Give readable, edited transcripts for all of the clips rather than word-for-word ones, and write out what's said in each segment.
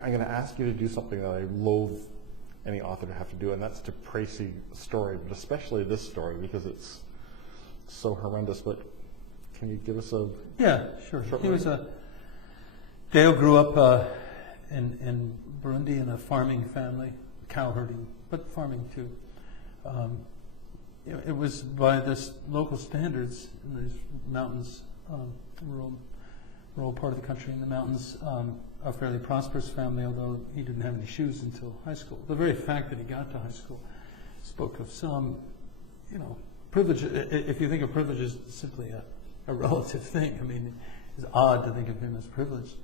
I'm going to ask you to do something that I loathe any author to have to do, and that's to praise a story, but especially this story because it's so horrendous. But can you give us a... Yeah, sure. He was Dale grew up in Burundi in a farming family, cow herding, but farming too. It was by this local standards in these mountains, rural part of the country in the mountains, a fairly prosperous family, although he didn't have any shoes until high school. The very fact that he got to high school spoke of some, privilege. If you think of privilege as simply a relative thing, I mean, it's odd to think of him as privileged.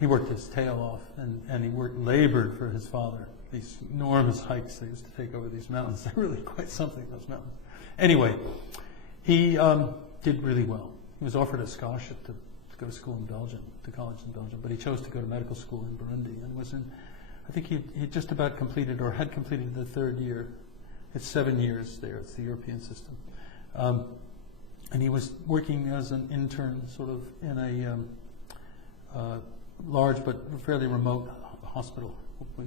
He worked his tail off, and he labored for his father. These enormous hikes they used to take over these mountains. They're really quite something, those mountains. Anyway, he did really well. He was offered a scholarship to go to school in Belgium, to college in Belgium, but he chose to go to medical school in Burundi and was in, I think he just about completed or had completed the third year. It's 7 years there, it's the European system. And he was working as an intern sort of in a large but fairly remote hospital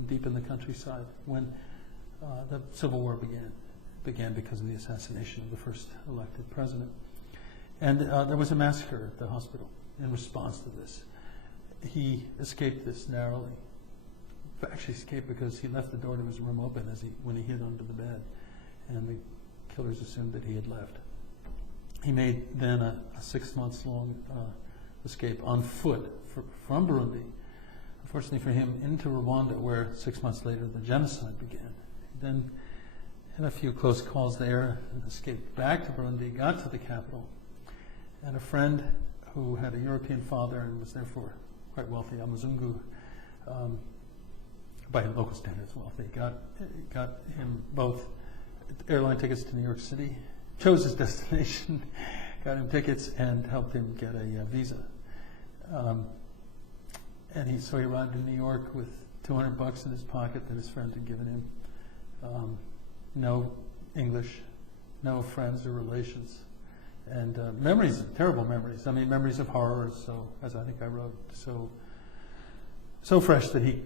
deep in the countryside when the Civil War began because of the assassination of the first elected president. And there was a massacre at the hospital in response to this. He escaped this narrowly. Actually escaped because he left the door to his room open when he hid under the bed, and the killers assumed that he had left. He made then a 6 months long escape on foot from Burundi, unfortunately for him, into Rwanda, where 6 months later the genocide began. He then had a few close calls there and escaped back to Burundi, got to the capital, and a friend who had a European father and was therefore quite wealthy, a Muzungu, by local standards wealthy, got him both airline tickets to New York City, chose his destination, got him tickets, and helped him get a visa. So he arrived in New York with $200 in his pocket that his friend had given him. No English, no friends or relations. And memories, terrible memories. I mean, memories of horror, so, as I think I wrote, so fresh that he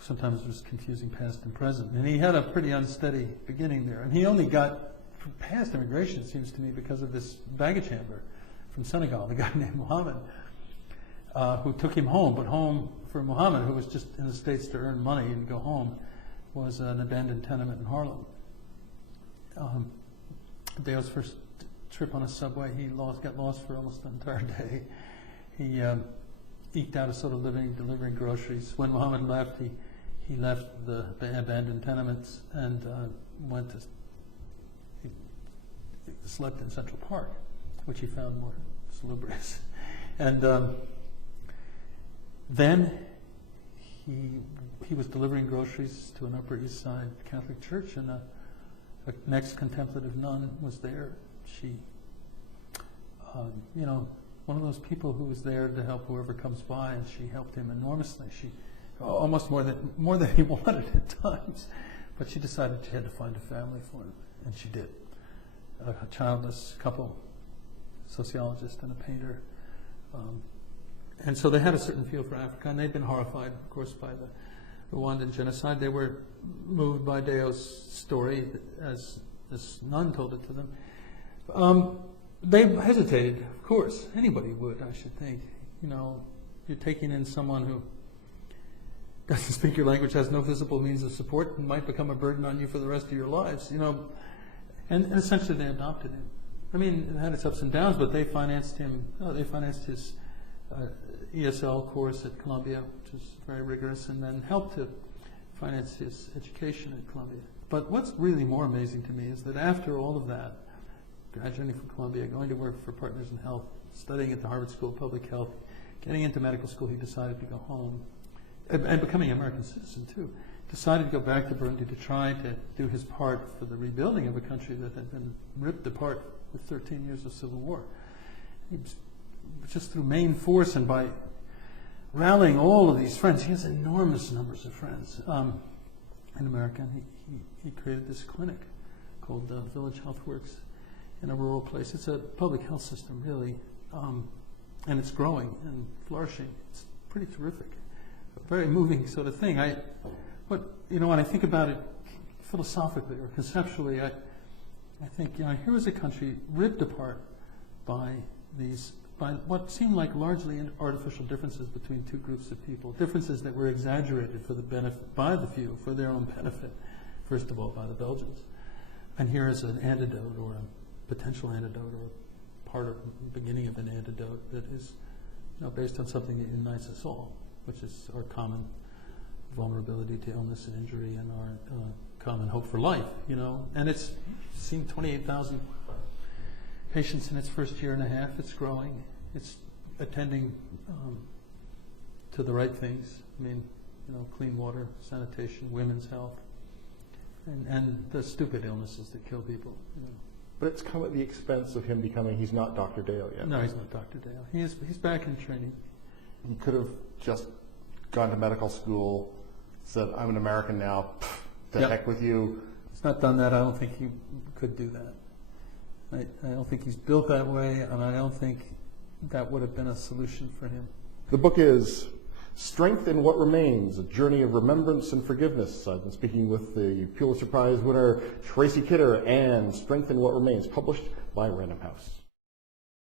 sometimes was confusing past and present. And he had a pretty unsteady beginning there. And he only got past immigration, it seems to me, because of this baggage handler from Senegal, the guy named Mohammed, who took him home. But home for Mohammed, who was just in the States to earn money and go home, was an abandoned tenement in Harlem. Dale's first trip on a subway, he got lost for almost an entire day. He eked out a sort of living delivering groceries. When Mohammed left, he left the abandoned tenements and he slept in Central Park, which he found more salubrious. And then he was delivering groceries to an Upper East Side Catholic church, and a next contemplative nun was there. She, one of those people who was there to help whoever comes by, and she helped him enormously. She, almost more than he wanted at times, but she decided she had to find a family for him, and she did. A childless couple, sociologist and a painter, and so they had a certain feel for Africa, and they'd been horrified, of course, by the Rwandan genocide. They were moved by Deo's story as this nun told it to them. They hesitated, of course. Anybody would, I should think. You're taking in someone who doesn't speak your language, has no visible means of support, and might become a burden on you for the rest of your lives. And essentially they adopted him. I mean, it had its ups and downs, but they financed him. They financed his ESL course at Columbia, which was very rigorous, and then helped to finance his education at Columbia. But what's really more amazing to me is that after all of that, graduating from Columbia, going to work for Partners in Health, studying at the Harvard School of Public Health, getting into medical school, he decided to go home, and becoming an American citizen too, decided to go back to Burundi to try to do his part for the rebuilding of a country that had been ripped apart with 13 years of civil war. He was just through main force and by rallying all of these friends. He has enormous numbers of friends in America. And he created this clinic called Village Health Works in a rural place. It's a public health system, really, and it's growing and flourishing. It's pretty terrific. very moving sort of thing. When I think about it philosophically or conceptually, I think, here was a country ripped apart by what seemed like largely artificial differences between two groups of people, differences that were exaggerated for the benefit by the few, for their own benefit, first of all by the Belgians. And here is an antidote, or a potential antidote, or a part of the beginning of an antidote that is based on something that unites us all, which is our common vulnerability to illness and injury, and our common hope for life, And it's seen 28,000 patients in its first year and a half. It's growing. It's attending to the right things. Clean water, sanitation, women's health, and the stupid illnesses that kill people. But it's come at the expense of him he's not Dr. Dale yet. No, he's not Dr. Dale. He's back in training. He could have just gone to medical school, said, I'm an American now, to heck with you. He's not done that. I don't think he could do that. I don't think he's built that way, and I don't think that would have been a solution for him. The book is Strength in What Remains, A Journey of Remembrance and Forgiveness. I've been speaking with the Pulitzer Prize winner Tracy Kidder, and Strength in What Remains, published by Random House.